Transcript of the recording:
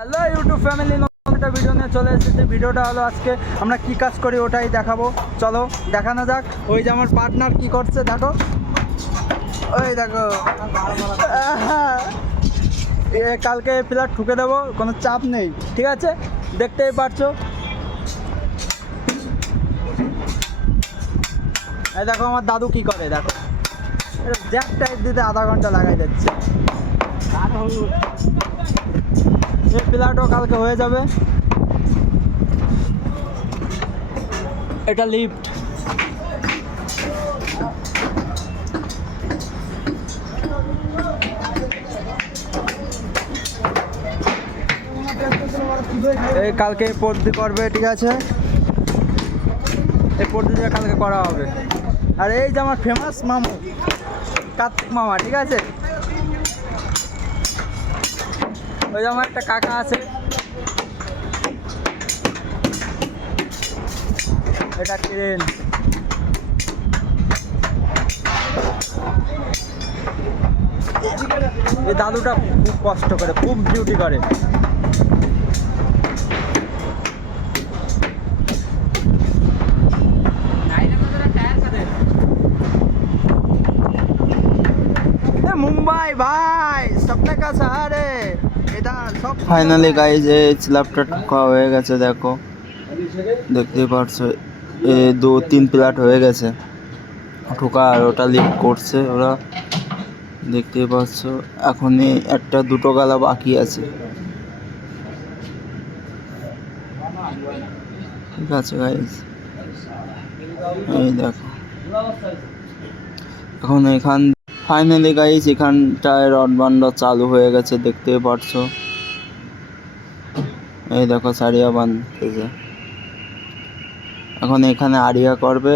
Hello YouTube family, নতুন একটা video নিয়ে চলে এসেছি। ভিডিওটা হলো আজকে আমরা কি কাজ করি ওটাই দেখাবো। চলো দেখানো যাক। ওই যে আমার পার্টনার কি করছে দেখো, ওই দেখো। কালকে পিলার ঠুকে দেবো, কোনো চাপ নেই, ঠিক আছে? দেখতেই পারছো। এই দেখো আমার দাদু কি করে, দেখো জ্যাক টাইপ দিতে আধা ঘন্টা লাগাই দিচ্ছে। এই পিলারটাও কালকে হয়ে যাবে। এটা লিফট। এই কালকে পর্দি করবে, ঠিক আছে? এই পর্দিটা কালকে করা হবে। আর এই যে আমার ফেমাস মামু কার্তিক মামা, ঠিক আছে? ওই যে আমার একটা কাকা আছে, এটা ক্রেন। এই দাদুটা খুব কষ্ট করে, খুব ডিউটি করে। মুম্বাই ভাই স্বপ্নে কা শহরে, এটা সব। ফাইনালি গাইজ এই স্ল্যাবটা ঠোকা হয়ে গেছে, দেখো দেখতেই পারছো। দু তিন প্লাট হয়ে গেছে ঠোকা, আর ওটা লিক করছে ওরা, দেখতেই পাচ্ছ। এখনই একটা দুটো গালা বাকি আছে, ঠিক আছে গাইজ? এই দেখো এখন এখান ফাইনালি গাইজ এখানটায় রড বান্ডা চালু হয়ে গেছে, দেখতেই পারছো। এই দেখো সারিয়া বাঁধতেছে, এখন এখানে আরিয়া করবে।